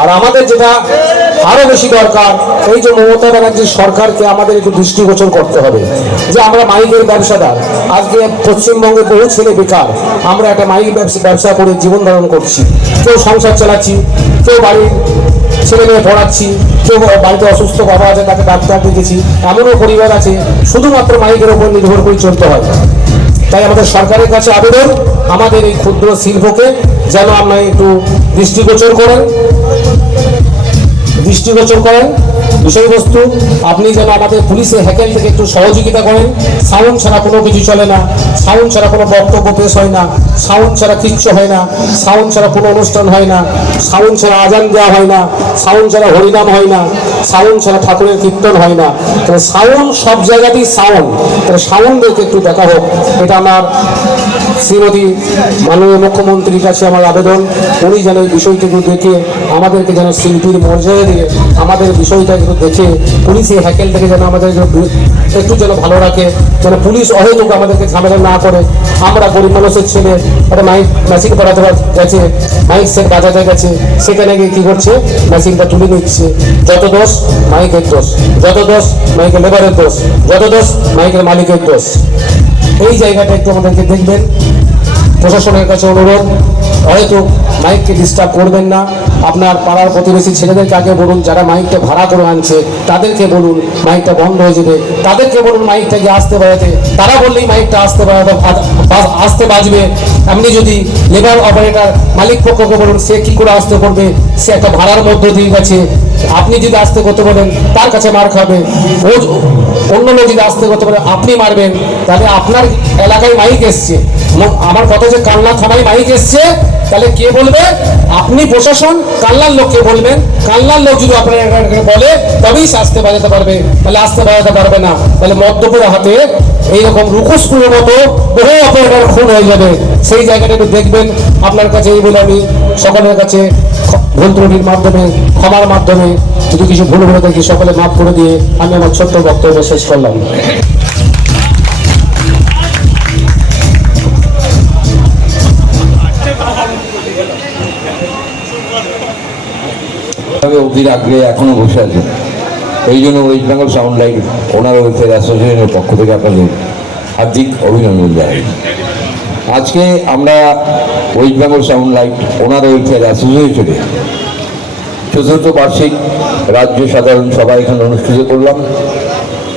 আর আমাদের যেটা আরও বেশি দরকার, এই যে মমতা ব্যানার্জির সরকারকে আমাদের একটু দৃষ্টিগোচর করতে হবে। যে আমরা মাইকের ব্যবসাদার, আজকে পশ্চিমবঙ্গে বহু ছেলে বেকার, আমরা একটা মাইক ব্যবসা ব্যবসা করে জীবন ধারণ করছি। কেউ সংসার চালাচ্ছি, কেউ বাড়ির ছেলে মেয়ে পড়াচ্ছি, কেউ বাড়িতে অসুস্থ বাবা আছে, তাকে ডাক্তার দেখেছি, এমনও পরিবার আছে, শুধুমাত্র মাইকের ওপর নির্ভর করে চলতে হয়। তাই আমাদের সরকারের কাছে আবেদন, আমাদের এই ক্ষুদ্র শিল্পকে যেন আমরা একটু দৃষ্টিগোচর করেন দৃষ্টিগোচর করেন। বিষয়বস্তু, আপনি যেন আমাদের পুলিশের হ্যাকেল থেকে একটু সহযোগিতা করেন। সাউন্ড ছাড়া কোনো কিছু চলে না। সাউন্ড ছাড়া কোনো বক্তব্য পেশ হয় না। সাউন্ড ছাড়া কিচ্ছু হয় না। সাউন্ড ছাড়া কোনো অনুষ্ঠান হয় না। সাউন্ড ছাড়া আজান দেওয়া হয় না। সাউন্ড ছাড়া হরিনাম হয় না। সাউন্ড ছাড়া ঠাকুরের কীর্তন হয় না। তাহলে সাউন্ড সব জায়গাতেই সাউন্ড। তাহলে সাউন্ডদেরকে একটু দেখা হোক। এটা আমার শ্রীমতী মাননীয় মুখ্যমন্ত্রীর কাছে আমার আবেদন। উনি যেন এই বিষয়টুকু দেখে আমাদেরকে যেন শিল্পীর মর্যাদা দিয়ে আমাদের বিষয়টা একটু দেখে পুলিশের হ্যাকেল থেকে যেন আমাদের একটু যেন ভালো রাখে, যেন পুলিশ অহেতুক আমাদেরকে ঝামেলা না করে। আমরা গরিব মানুষের ছেলে, একটা মাইক, মেশিন পড়াতে গেছে, মাইক সেট বাজাতে গেছে সেখানে গিয়ে কী করছে? মেশিনটা তুলে নিচ্ছে। যত দোষ, মাইকের দোষ। যত দোষ, মাইকের লেবারের দোষ। যত দোষ, মাইকের মালিকের দোষ। এই জায়গাটা একটু আমাদেরকে দেখবেন। প্রশাসনের কাছে অনুরোধ, হয়তো মাইককে ডিস্টার্ব করবেন না। আপনার পাড়ার প্রতিবেশী ছেলেদেরকে আগে বলুন, যারা মাইকটা ভাড়া করে আনছে, তাদেরকে বলুন মাইকটা বন্ধ হয়ে যাবে। তাদেরকে বলুন মাইকটাকে আসতে বাড়াতে তারা বললেই মাইকটা আসতে বাড়াতে আসতে বাজবে। আপনি যদি লেবার অপারেটর মালিক পক্ষকে বলুন, সে কি করে আসতে করবে সে একটা ভাড়ার মধ্য দিয়ে গেছে। আপনি যদি আসতে করতে বলেন, তার কাছে মার খাবে। ও অন্য লোক যদি আসতে করতে পারে, আপনি মারবেন। তাহলে আপনার এলাকায় মাইক এসছে। আমার কথা যে কান্না থানায় মাইক এসছে। তাহলে কে বলবে? আপনি প্রশাসন, কাল্লার লোককে বলবেন? কাল্লার লোক যদি আপনার বলে, তবেই সে আসতে বাজাতে পারবে। তাহলে আসতে বাজাতে পারবে না। তাহলে মদ্যপুর হাতে এইরকম রুকুসপুরের মতো বহু অপারেটর খুন হয়ে যাবে। সেই জায়গাটা একটু দেখবেন। আপনার কাছে এই বলে আমি সকলের কাছে খ- ভুল ত্রুটির মাধ্যমে, ক্ষমার মাধ্যমে, যদি কিছু ভুল হয়ে থাকি, সকলে মাফ করে দিয়ে আমি আমার ছোট্ট বক্তব্য শেষ করলাম। অধীর আগ্রহে এখনও বসে আছেন এই জন্য West Bengal sound light owner welfare অ্যাসোসিয়েশনের পক্ষ থেকে আপনাদের হার্দিক অভিনন্দন জানাই। আজকে আমরা West Bengal sound light owner welfare অ্যাসোসিয়েশনে চতুর্থ বার্ষিক রাজ্য সাধারণ সভা এখানে অনুষ্ঠিত করলাম।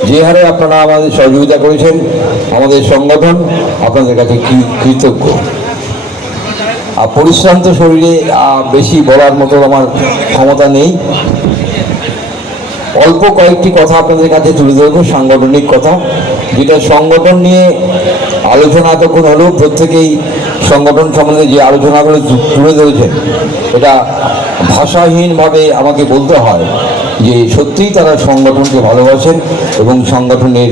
যে হারে আপনারা আমাদের সহযোগিতা করেছেন, আমাদের সংগঠন আপনাদের কাছে কৃতজ্ঞ। আর পরিশ্রান্ত শরীরে বেশি বলার মতো আমার ক্ষমতা নেই। অল্প কয়েকটি কথা আপনাদের কাছে তুলে ধরবো, সাংগঠনিক কথা। যেটা সংগঠন নিয়ে আলোচনা এতক্ষণ হলেও প্রত্যেকেই সংগঠন সম্বন্ধে যে আলোচনাগুলো তুলে ধরেছেন, এটা ভাষাহীনভাবে আমাকে বলতে হয় যে সত্যিই তারা সংগঠনকে ভালোবাসেন এবং সংগঠনের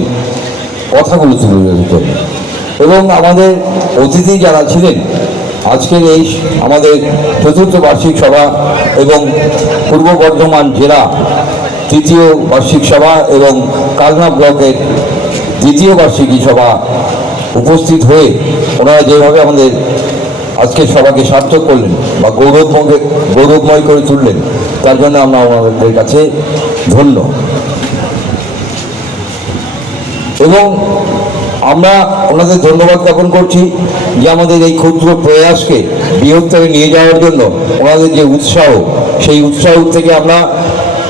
কথাগুলো তুলে ধরেছেন। এবং আমাদের অতিথি যারা ছিলেন, আজকের এই আমাদের চতুর্থ বার্ষিক সভা এবং পূর্ব বর্ধমান জেলা তৃতীয় বার্ষিক সভা এবং কালনা ব্লকের দ্বিতীয় বার্ষিকী সভা উপস্থিত হয়ে ওনারা যেভাবে আমাদের আজকে সভাকে সার্থক করলেন বা গৌরবময় গৌরবময় করে তুললেন, তার জন্য আমরা ওনাদের কাছে ধন্য। এবং আমরা ওনাদের ধন্যবাদ জ্ঞাপন করছি যে আমাদের এই ক্ষুদ্র প্রয়াসকে বৃহত্তরে নিয়ে যাওয়ার জন্য ওনাদের যে উৎসাহ, সেই উৎসাহ থেকে আমরা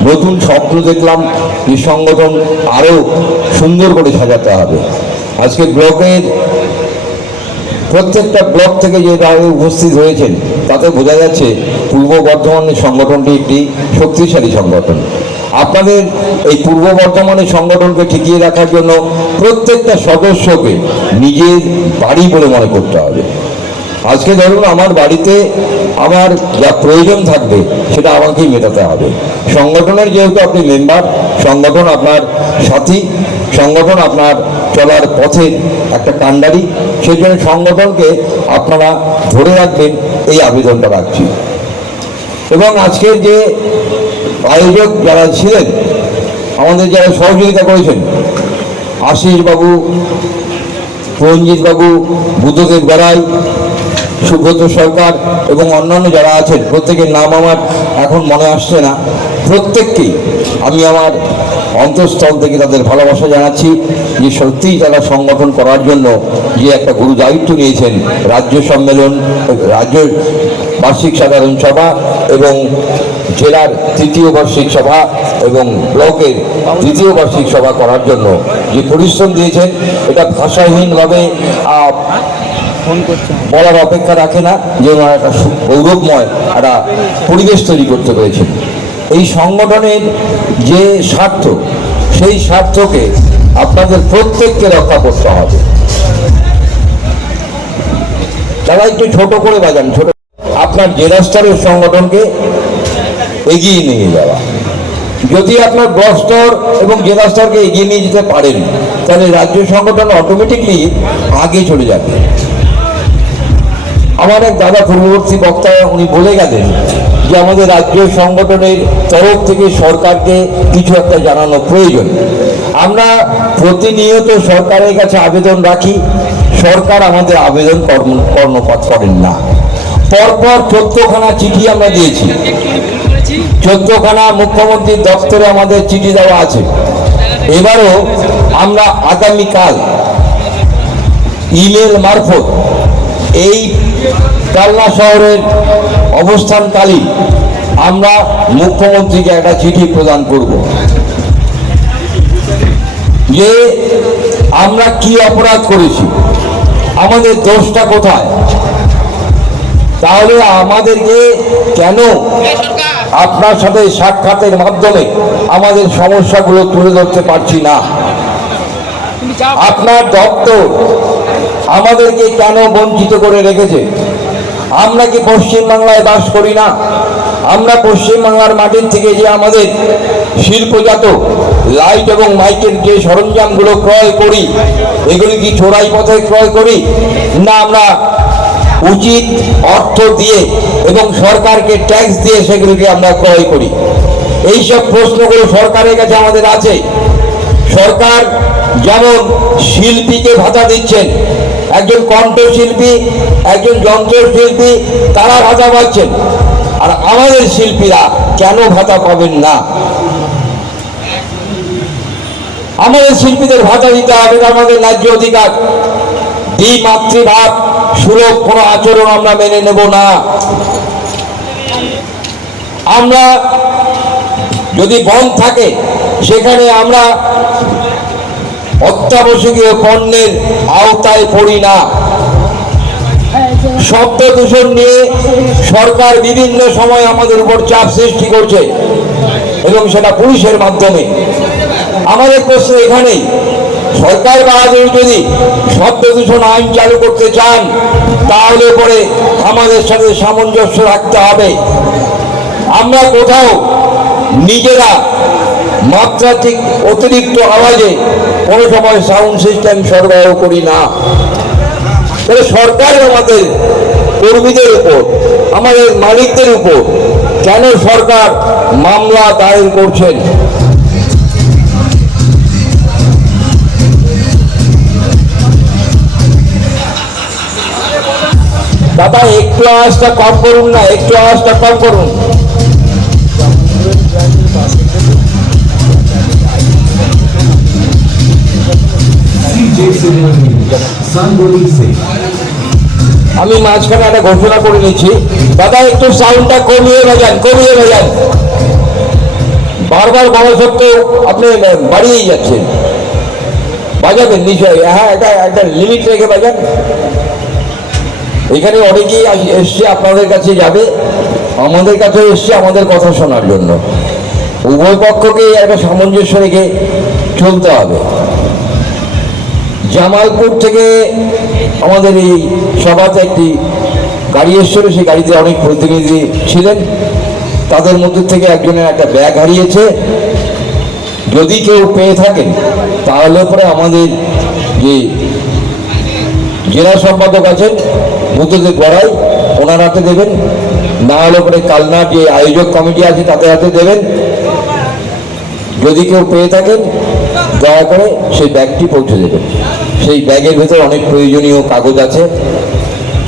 নতুন স্বপ্ন দেখলাম যে সংগঠন আরও সুন্দর করে সাজাতে হবে। আজকে ব্লকের প্রত্যেকটা ব্লক থেকে যে তারা উপস্থিত হয়েছেন, তাতে বোঝা যাচ্ছে পূর্ব বর্ধমানের সংগঠনটি একটি শক্তিশালী সংগঠন। আপনাদের এই পূর্ব বর্ধমানের সংগঠনকে টিকিয়ে রাখার জন্য প্রত্যেকটা সদস্যকে নিজের বাড়ি বলে মনে করতে হবে। আজকে ধরুন আমার বাড়িতে আমার যা প্রয়োজন থাকবে, সেটা আমাকেই মেটাতে হবে। সংগঠনের যেহেতু আপনি মেম্বার সংগঠন আপনার সাথী, সংগঠন আপনার চলার পথের একটা কাণ্ডারি, সেই জন্য সংগঠনকে আপনারা ধরে রাখবেন, এই আবেদনটা রাখছি। এবং আজকের যে আয়োজক যারা ছিলেন, আমাদের যারা সহযোগিতা করেছেন, আশিস বাবু, রঞ্জিত বাবু, বুদ্ধদেব গড়াই, সুব্রত সরকার এবং অন্যান্য যারা আছেন, প্রত্যেকের নাম আমার এখন মনে আসছে না, প্রত্যেককেই আমি আমার অন্তঃস্থল থেকে তাদের ভালোবাসা জানাচ্ছি যে সত্যিই তারা সংগঠন করার জন্য যে একটা গুরু দায়িত্ব নিয়েছেন রাজ্য সম্মেলন, রাজ্য বার্ষিক সাধারণ সভা এবং জেলার তৃতীয় বার্ষিক সভা এবং ব্লকের তৃতীয় বার্ষিক সভা করার জন্য যে পরিশ্রম দিয়েছেন, এটা ভাষাহীনভাবে আহ, বলার অপেক্ষা রাখে না যে ওনারা একটা গৌরবময় একটা পরিবেশ তৈরি করতে পেরেছেন এই সংগঠনের যে স্বার্থ সেই স্বার্থকে আপনাদের প্রত্যেককে রক্ষা করতে হবে। তারা একটু ছোট করে বাজান ছোট আপনার জেলা স্তরের সংগঠনকে এগিয়ে নিয়ে যাওয়া। যদি আপনার ব্লক স্তর এবং জেলা স্তরকে এগিয়ে নিয়ে যেতে পারেন তাহলে রাজ্য সংগঠন অটোমেটিকলি আগে চলে যাবে। আমার এক দাদা পূর্ববর্তী বক্তা উনি বলে গেলেন যে আমাদের রাজ্য সংগঠনের তরফ থেকে সরকারকে কিছু একটা জানানো প্রয়োজন। আমরা প্রতিনিয়ত সরকারের কাছে আবেদন রাখি, সরকার আমাদের আবেদন কর্ম, কর্ণপাত করেন না। পরপর চোদ্দখানা চিঠি আমরা দিয়েছি। চোদ্দখানা মুখ্যমন্ত্রীর দপ্তরে আমাদের চিঠি দেওয়া আছে। এবারও আমরা আগামীকাল ইমেল মারফত এই কালনা শহরের অবস্থানকালী আমরা মুখ্যমন্ত্রীকে একটা চিঠি প্রদান করব। যে আমরা কি অপরাধ করেছি? আমাদের দোষটা কোথায়? তাহলে আমাদেরকে কেন আপনার সাথে সাক্ষাতের মাধ্যমে আমাদের সমস্যাগুলো তুলে ধরতে পারছি না? আপনার দপ্তর আমাদেরকে কেন বঞ্চিত করে রেখেছে? আমরা কি পশ্চিমবাংলায় বাস করি না? আমরা পশ্চিমবাংলার মাটির থেকে যে আমাদের শিল্পজাত লাইট এবং মাইকের যে সরঞ্জামগুলো ক্রয় করি, এগুলি কি চোরাই পথে ক্রয় করি? না, আমরা উচিত অর্থ দিয়ে এবং সরকারকে ট্যাক্স দিয়ে সেগুলিকে আমরা ক্রয় করি। এইসব প্রশ্নগুলো সরকারের কাছে আমাদের আছে। সরকার যেমন শিল্পীকে ভাতা দিচ্ছেন একজন কণ্ঠশিল্পী একজন যন্ত্রশিল্পী তারা ভাতা পাচ্ছেন আর আমাদের শিল্পীরা কেন ভাতা পাবেন না? আমাদের শিল্পীদের ভাতা দিতে হবে আমাদের ন্যায্য অধিকার। দ্বিমাতৃভাব সুলভ কোনো আচরণ আমরা মেনে নেব না। আমরা যদি বন্ধ থাকে, সেখানে আমরা অত্যাবশ্যকীয় পণ্যের আওতায় পড়ি না। শব্দ দূষণ নিয়ে সরকার বিভিন্ন সময় আমাদের উপর চাপ সৃষ্টি করছে এবং সেটা পুলিশের মাধ্যমে। আমাদের প্রশ্ন এখানেই, সরকার বাহাদুর যদি শব্দ দূষণ আইন চালু করতে চান, তাহলে পরে আমাদের সাথে সামঞ্জস্য রাখতে হবে। আমরা কোথাও নিজেরা মাত্রাতিক অতিরিক্ত আওয়াজে কোনো সময় সাউন্ড সিস্টেম সরবরাহ করি না। তাহলে সরকার আমাদের কর্মীদের উপর, আমাদের মালিকদের উপর কেন সরকার মামলা দায়ের করছেন? দাদা, একটু আওয়াজটা কম করুন না, একটু আওয়াজটা কম করুন। আমি মাঝখানে একটা ঘোষণা করে নিচ্ছি দাদা, একটু সাউন্ডটা কমিয়ে বাজান কমিয়ে বাজান। বারবার বলা সত্ত্বেও আপনি বাড়িয়েই যাচ্ছেন। বাজাবেন নিশ্চয়ই। হ্যাঁ একটা একটা লিমিট রেখে বাজান। এখানে অনেকেই এসছে, আপনাদের কাছে যাবে। আমাদের কাছে এসছে আমাদের কথা শোনার জন্য। উভয় পক্ষকেই একটা সামঞ্জস্য রেখে চলতে হবে। জামালপুর থেকে আমাদের এই সভাতে একটি গাড়ি এসেছিল, সেই গাড়িতে অনেক প্রতিনিধি ছিলেন। তাদের মধ্যে থেকে একজনের একটা ব্যাগ হারিয়েছে। যদি কেউ পেয়ে থাকেন, তাহলে পরে আমাদের যে জেলা সম্পাদক আছেন বুদ্ধদেব গড়াই, ওনার হাতে দেবেন। না হলে পরে কালনার যে আয়োজক কমিটি আছে, তাদের হাতে দেবেন। যদি কেউ পেয়ে থাকেন, দয়া করে সেই ব্যাগটি পৌঁছে দেবেন। সেই ব্যাগের ভেতর অনেক প্রয়োজনীয় কাগজ আছে।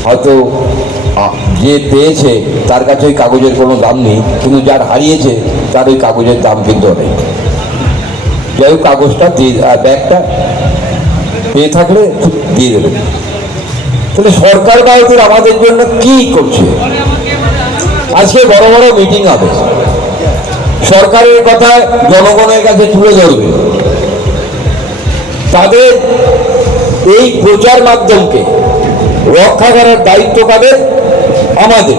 হয়তো যে পেয়েছে, তার কাছে ওই কাগজের কোনো দাম নেই, কিন্তু যার হারিয়েছে, তার ওই কাগজের দাম কিন্তু অনেক। যাই হোক, কাগজটা দিয়ে ব্যাগটা পেয়ে থাকলে দিয়ে দেবে। তাহলে সরকার ভারতের আমাদের জন্য কি করছে? আজকে বড় বড় মিটিং হবে। সরকারের কথা জনগণের কাছে তুলে ধরবে। তাদের এই প্রচার মাধ্যমকে রক্ষা করার দায়িত্ব কাদের? আমাদের।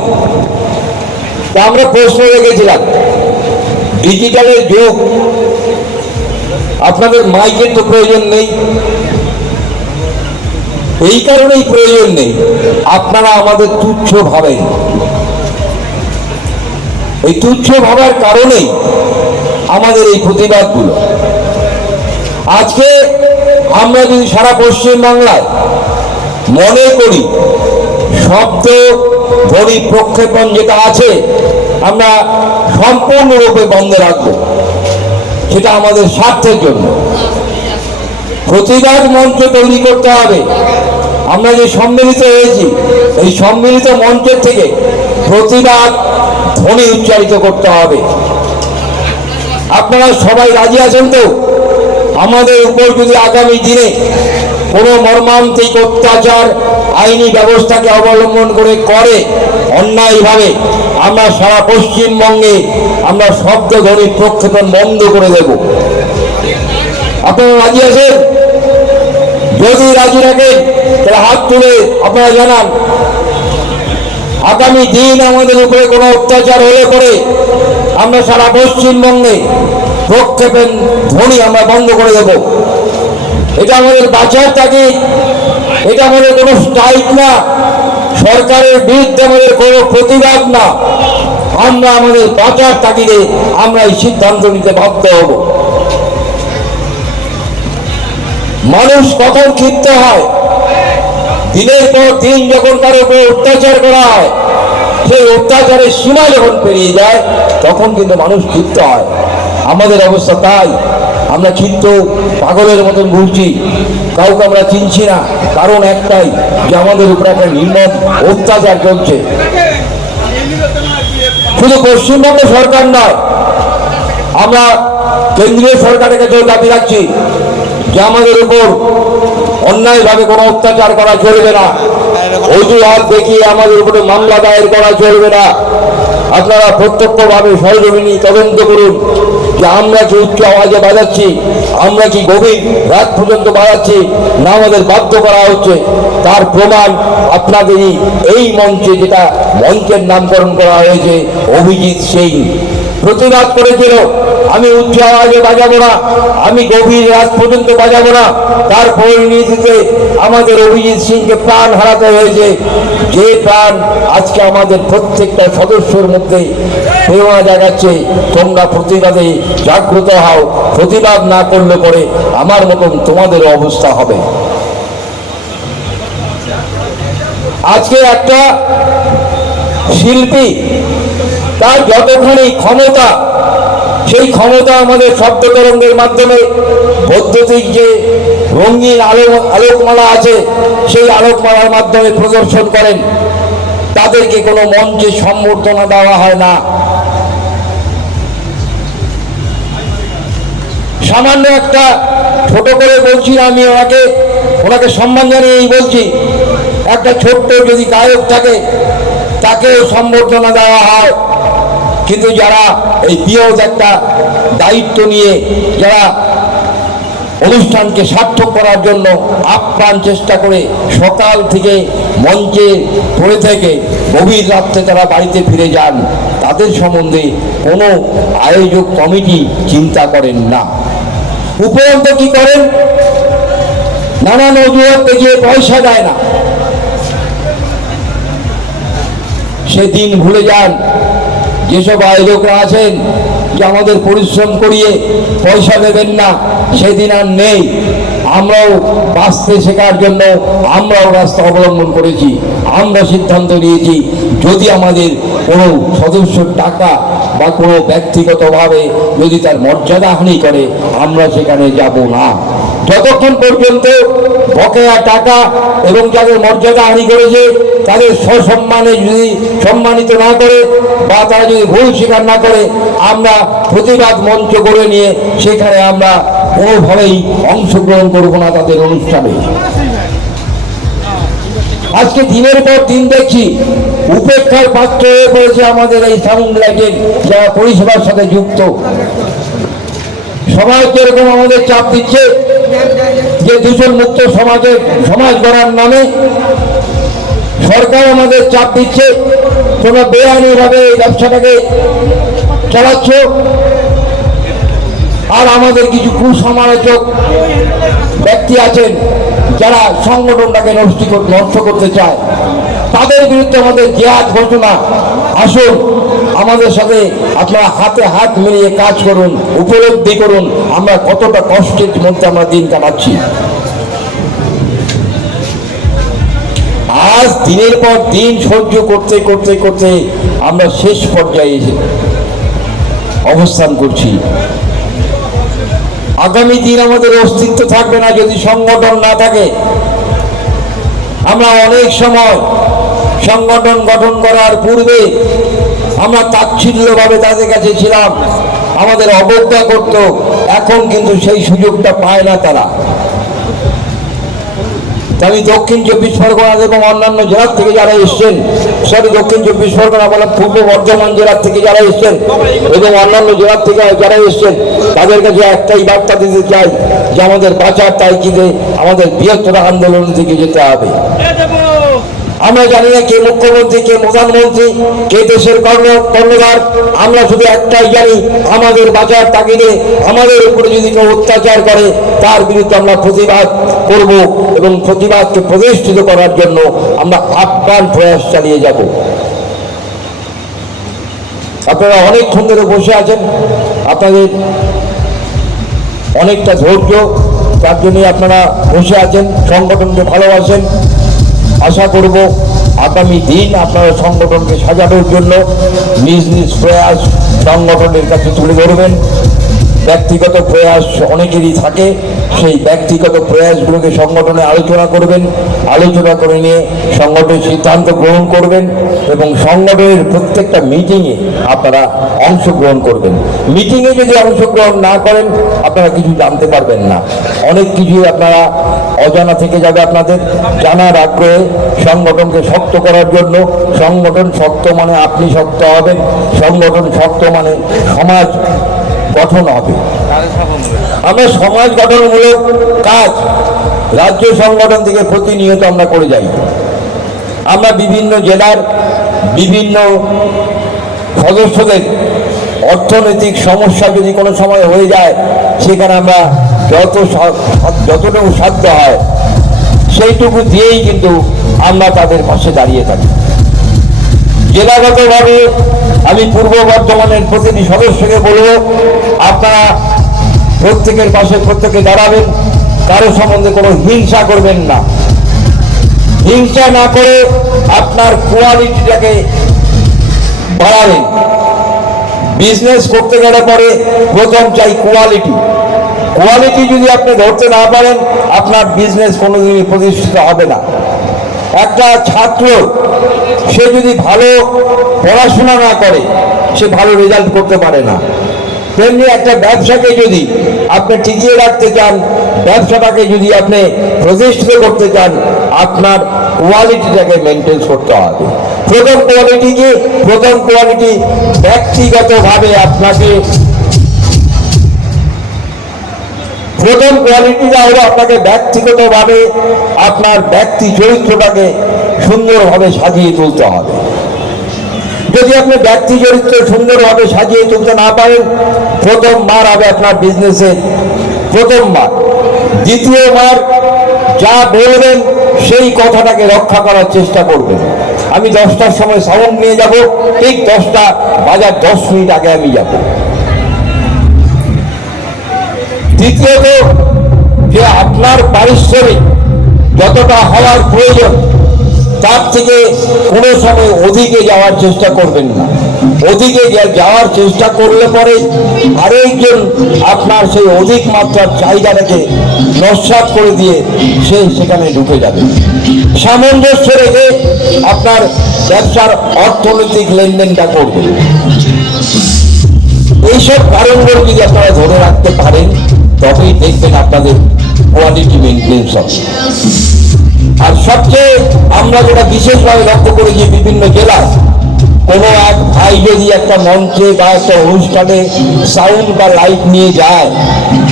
তা আমরা প্রশ্ন রেখেছিলাম। ডিজিটালের যুগ। আপনাদের মাইকের তো প্রয়োজন নেই। এই কারণেই প্রয়োজন নেই। আপনারা আমাদের তুচ্ছ ভাবেন। এই তুচ্ছ ভাবার কারণেই আমাদের এই প্রতিবাদগুলো। আজকে আমরা যদি সারা পশ্চিম বাংলায় মনে করি, শব্দ ধ্বনি প্রক্ষেপণ যেটা আছে, আমরা সম্পূর্ণরূপে বন্ধ রাখব। সেটা আমাদের স্বার্থের জন্য। প্রতিবাদ মঞ্চ তৈরি করতে হবে। আমরা যে সম্মিলিত হয়েছি, এই সম্মিলিত মঞ্চের থেকে প্রতিবাদ ধ্বনি উচ্চারিত করতে হবে। আপনারা সবাই রাজি আছেন তো? আমাদের উপর যদি আগামী দিনে কোনো মর্মান্তিক অত্যাচার আইনি ব্যবস্থাকে অবলম্বন করে করে অন্যায়ভাবে, আমরা সারা পশ্চিমবঙ্গে আমরা শব্দ ধ্বনি প্রক্ষেপণ বন্ধ করে দেব। আপনারা রাজি আছেন? যদি রাজি রাখেন, তাহলে হাত তুলে আপনারা জানান, আগামী দিন আমাদের উপরে কোনো অত্যাচার হলে পরে আমরা সারা পশ্চিমবঙ্গে প্রক্ষেপণ ধ্বনি আমরা বন্ধ করে দেব। এটা আমাদের বাঁচার তাগিদ এটা আমাদের কোনো স্ট্রাইক না। সরকারের বিরুদ্ধে আমাদের কোনো প্রতিবাদ না। আমরা আমাদের বাঁচার তাগিদে আমরা এই সিদ্ধান্ত নিতে বাধ্য হব। মানুষ কখন ক্ষিপ্ত হয়? দিনের পর দিন যখন কারও উপর অত্যাচার করা হয়, সেই অত্যাচারের সীমা যখন পেরিয়ে যায়, তখন কিন্তু মানুষ ক্ষিপ্ত হয়। আমাদের অবস্থা তাই। আমরা ক্ষিপ্ত পাগলের মতন ঘুরছি। কাউকে আমরা চিনছি না। কারণ একটাই যে আমাদের উপরে একটা নির্মম অত্যাচার চলছে। শুধু পশ্চিমবঙ্গ সরকার নয়, আমরা কেন্দ্রীয় সরকারের কাছেও দাবি রাখছি যে আমাদের উপর অন্যায়ভাবে কোনো অত্যাচার করা চলবে না। অজুহাত দেখিয়ে আমাদের উপরে মামলা দায়ের করা চলবে না। আপনারা প্রত্যক্ষভাবে সরজমিনী তদন্ত করুন। যে আমরা যে উচ্চ আওয়াজে বাজাচ্ছি আমরা কি গভীর রাত পর্যন্ত বাজাচ্ছি না আমাদের বাধ্য করা হচ্ছে? তার প্রমাণ আপনাদেরই এই মঞ্চে যেটা মঞ্চের নামকরণ করা হয়েছে, অভিজিৎ সিং। প্রতিবাদ করেছিল আমি উচ্চ আওয়াজে বাজাবো না, আমি গভীর রাত পর্যন্ত বাজাবো না। তার পরিণতিতে আমাদের অভিজিৎ সিংকে প্রাণ হারাতে হয়েছে। যে প্রাণ আজকে আমাদের প্রত্যেকটা সদস্যের মধ্যে প্রেরণা জাগাচ্ছে, তোমরা প্রতিবাদে জাগ্রত হও, প্রতিবাদ না করলে পরে আমার মতন তোমাদের অবস্থা হবে। আজকে একটা শিল্পী, তার যতখানি ক্ষমতা সেই ক্ষমতা আমাদের শব্দ তরঙ্গের মাধ্যমে বৈদ্যুতিক যে রঙিন আলো আলোকমালা আছে, সেই আলোকমালার মাধ্যমে প্রদর্শন করেন। তাদেরকে কোনো মঞ্চে সম্বর্ধনা দেওয়া হয় না। সামান্য একটা ছোট করে বলছি আমি ওনাকে ওনাকে সম্মান জানিয়েই বলছি, একটা ছোট্ট যদি গায়ক থাকে, তাকেও সম্বর্ধনা দেওয়া হয়। কিন্তু যারা এই বৃহৎ একটা দায়িত্ব নিয়ে যারা অনুষ্ঠানকে সার্থক করার জন্য আপ্রাণ চেষ্টা করে সকাল থেকে মঞ্চে পড়ে থেকে গভীর রাত্রে তারা বাড়িতে ফিরে যান, তাদের সম্বন্ধে কোনো আয়োজক কমিটি চিন্তা করেন না। উপরন্ত কি করেন? নানান অজুহাত দেখিয়ে পয়সা দেয় না। সেদিন ভুলে যান যেসব আয়োজকরা আছেন, যে আমাদের পরিশ্রম করিয়ে পয়সা দেবেন না, সেদিন আর নেই। আমরাও বাঁচতে শেখার জন্য আমরাও রাস্তা অবলম্বন করেছি, আমরা সিদ্ধান্ত নিয়েছি, যদি আমাদের কোনো সদস্য টাকা বা কোনো ব্যক্তিগতভাবে যদি তার মর্যাদা হানি করে, আমরা সেখানে যাব না। যতক্ষণ পর্যন্ত বকেয়া টাকা এবং যাদের মর্যাদা হানি করেছে, তাদের সসম্মানে যদি সম্মানিত না করে বা তারা যদি ভুল স্বীকার না করে, আমরা প্রতিবাদ মঞ্চ করে নিয়ে সেখানে আমরা কোনোভাবেই অংশগ্রহণ করব না তাদের অনুষ্ঠানে। আজকে দিনের পর দিন দেখছি, উপেক্ষার পাত্র হয়ে পড়েছে আমাদের এই সাউন্ড লাইটের যারা পরিষেবার সাথে যুক্ত। সবাই যেরকম আমাদের চাপ দিচ্ছে যে দূষণ মুক্ত সমাজে, সমাজ গড়ার নামে সরকার আমাদের চাপ দিচ্ছে, তোমরা বেআইনিভাবে এই ব্যবসাটাকে চালাচ্ছ। আর আমাদের কিছু কুসমালোচক ব্যক্তি আছেন যারা সংগঠনটাকে নষ্ট কর- নষ্ট করতে চায়। তাদের বিরুদ্ধে আমাদের জেহাদ ঘোষণা। আসুন, আমাদের সাথে আপনারা হাতে হাত মিলিয়ে কাজ করুন, উপলব্ধি করুন, আমরা কতটা কষ্টের মধ্যে আমরা দিন কাটাচ্ছি। আজ দিনের পর দিন সহ্য করতে করতে করতে আমরা শেষ পর্যায়ে অবস্থান করছি। আগামী দিন আমাদের অস্তিত্ব থাকবে না, যদি সংগঠন না থাকে। আমরা অনেক সময় সংগঠন গঠন করার পূর্বে আমরা তাচ্ছিল্যভাবে তাদের কাছে ছিলাম। আমাদের অবজ্ঞা করত, এখন কিন্তু সেই সুযোগটা পায় না তারা। আমি দক্ষিণ চব্বিশ পরগনা এবং অন্যান্য জেলার থেকে যারা এসছেন, সরি, দক্ষিণ চব্বিশ পরগনা বললাম পূর্ব বর্ধমান জেলার থেকে যারা এসছেন এবং অন্যান্য জেলার থেকে যারা এসছেন, তাদের কাছে একটাই বার্তা দিতে চাই যে আমাদের বাঁচার তাইকিতে আমাদের বৃহত্তর আন্দোলনের দিকে যেতে হবে। আমরা জানি না কে মুখ্যমন্ত্রী, কে প্রধানমন্ত্রী, কে দেশের কর্ণ, কর্ণধার। আমরা শুধু একটাই জানি, আমাদের বাঁচার তাগিদে, আমাদের উপরে যদি কেউ অত্যাচার করে, তার বিরুদ্ধে আমরা প্রতিবাদ করব এবং প্রতিবাদকে প্রতিষ্ঠিত করার জন্য আমরা আপ্রাণ প্রয়াস চালিয়ে যাব। আপনারা অনেকক্ষণ ধরে বসে আছেন। আপনাদের অনেকটা ধৈর্য তার জন্যই আপনারা বসে আছেন, সংগঠনকে ভালোবাসেন। আশা করব আগামী দিন আপনারা সংগঠনকে সাজানোর জন্য নিজ নিজ প্রয়াস সংগঠনের কাছে তুলে ধরবেন। ব্যক্তিগত প্রয়াস অনেকেরই থাকে। সেই ব্যক্তিগত প্রয়াসগুলোকে সংগঠনে আলোচনা করবেন, আলোচনা করে নিয়ে সংগঠনের সিদ্ধান্ত গ্রহণ করবেন এবং সংগঠনের প্রত্যেকটা মিটিংয়ে আপনারা অংশগ্রহণ করবেন। মিটিংয়ে যদি অংশগ্রহণ না করেন, আপনারা কিছু জানতে পারবেন না। অনেক কিছুই আপনারা অজানা থেকে যাবে আপনাদের। জানার আগ্রহে সংগঠনকে শক্ত করার জন্য সংগঠন শক্ত মানে আপনি শক্ত হবেন। সংগঠন শক্ত মানে সমাজ গঠন হবে। আমরা সমাজ গঠনমূলক কাজ রাজ্য সংগঠন থেকে প্রতিনিয়ত আমরা করে যাই। আমরা বিভিন্ন জেলার বিভিন্ন সদস্যদের অর্থনৈতিক সমস্যা যদি কোনো সময় হয়ে যায়, সেখানে আমরা যত যতটুকু সাধ্য হয়, সেইটুকু দিয়েই কিন্তু আমরা তাদের পাশে দাঁড়িয়ে থাকি। জেলাগতভাবে আমি পূর্ব বর্ধমানের প্রতিটি সদস্যকে বলব, আপনারা প্রত্যেকের পাশে প্রত্যেকে দাঁড়াবেন, কারও সম্বন্ধে কোনো হিংসা করবেন না। হিংসা না করে আপনার কোয়ালিটিটাকে বাড়াবেন। বিজনেস করতে গেলে পরে প্রথম চাই কোয়ালিটি। কোয়ালিটি যদি আপনি ধরতে না পারেন, আপনার বিজনেস কোনোদিনই প্রতিষ্ঠিত হবে না। একটা ছাত্র সে যদি ভালো পড়াশোনা না করে, সে ভালো রেজাল্ট করতে পারে না। তেমনি একটা ব্যবসাকে যদি আপনি টিকিয়ে রাখতে চান, ব্যবসাটাকে যদি আপনি প্রতিষ্ঠিত করতে চান, আপনার কোয়ালিটিটাকে মেনটেন করতে হবে। প্রথম কোয়ালিটি কি? প্রথম কোয়ালিটি ব্যক্তিগতভাবে আপনাকে প্রথম কোয়ালিটিটা হলো আপনাকে ব্যক্তিগতভাবে আপনার ব্যক্তি চরিত্রটাকে সুন্দরভাবে সাজিয়ে তুলতে হবে। যদি আপনি ব্যক্তি চরিত্র সুন্দরভাবে সাজিয়ে তুলতে না পারেন, প্রথম মার হবে আপনার বিজনেসে প্রথম মার দ্বিতীয় মার যা বলবেন সেই কথাটাকে রক্ষা করার চেষ্টা করবেন। আমি দশটার সময় সাউন্ড নিয়ে যাব, ঠিক দশটা, বাজার দশ মিনিট আগে আমি যাব। দ্বিতীয়ত যে আপনার পারিশ্রমিক যতটা হওয়ার প্রয়োজন, তার থেকে কোনো সময় অধিকে যাওয়ার চেষ্টা করবেন না। অধিকে যাওয়ার চেষ্টা করলে পরে আরেকজন আপনার সেই অধিক মাত্রার চাহিদাটাকে নস্বাত করে দিয়ে সে সেখানে ঢুকে যাবে। সামঞ্জস্য রেখে আপনার ব্যবসার অর্থনৈতিক লেনদেনটা করবে এইসব কারণগুলো যদি আপনারা ধরে রাখতে পারেন তবেই দেখবেন আপনাদের কোয়ালিটি মেনটেন্স হবে। আর সবচেয়ে আমরা যেটা বিশেষভাবে লক্ষ্য করেছি বিভিন্ন জেলায়, কোনো এক ভাই যদি একটা মঞ্চে বা একটা অনুষ্ঠানে সাউন্ড বা লাইট নিয়ে যায়,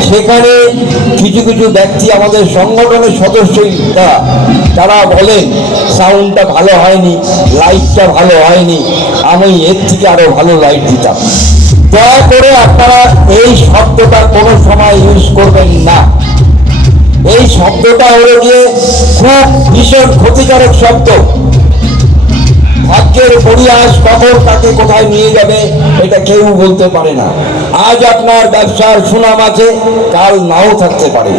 সেখানে কিছু কিছু ব্যক্তি আমাদের সংগঠনের সদস্যই তারা তারা বলেন সাউন্ডটা ভালো হয়নি লাইটটা ভালো হয়নি, আমি এর থেকে আরও ভালো লাইট দিতাম। দয়া করে আপনারা এই শব্দটা কোনো সময় ইউজ করবেন না। এই শব্দটা হলো গিয়ে খুব ভীষণ ক্ষতিকারক শব্দ। ভাগ্যের পরিহাস কখন তাকে কোথায় নিয়ে যাবে, এটা কেউ বলতে পারে না। আজ আপনার ব্যবসার সুনাম আছে, কাল নাও থাকতে পারে।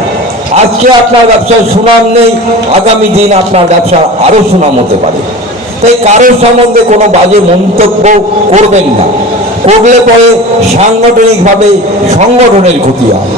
আজকে আপনার ব্যবসার সুনাম নেই, আগামী দিন আপনার ব্যবসার আরও সুনাম হতে পারে। তাই কারোর সম্বন্ধে কোনো বাজে মন্তব্য করবেন না। করলে পরে সাংগঠনিকভাবে সংগঠনের ক্ষতি হয়।